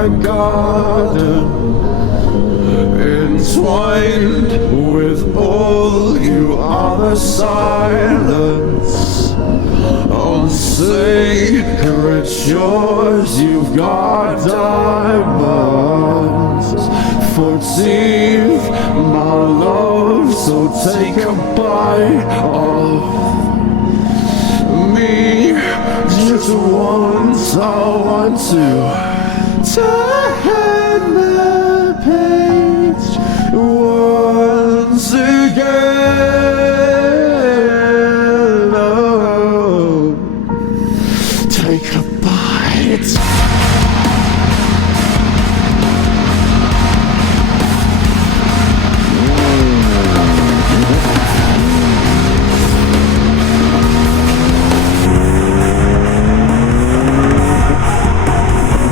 a garden, entwined with all you are the silence. On sacred shores you've got diamonds for teeth, my love, so take a bite of me. Just once I want to turn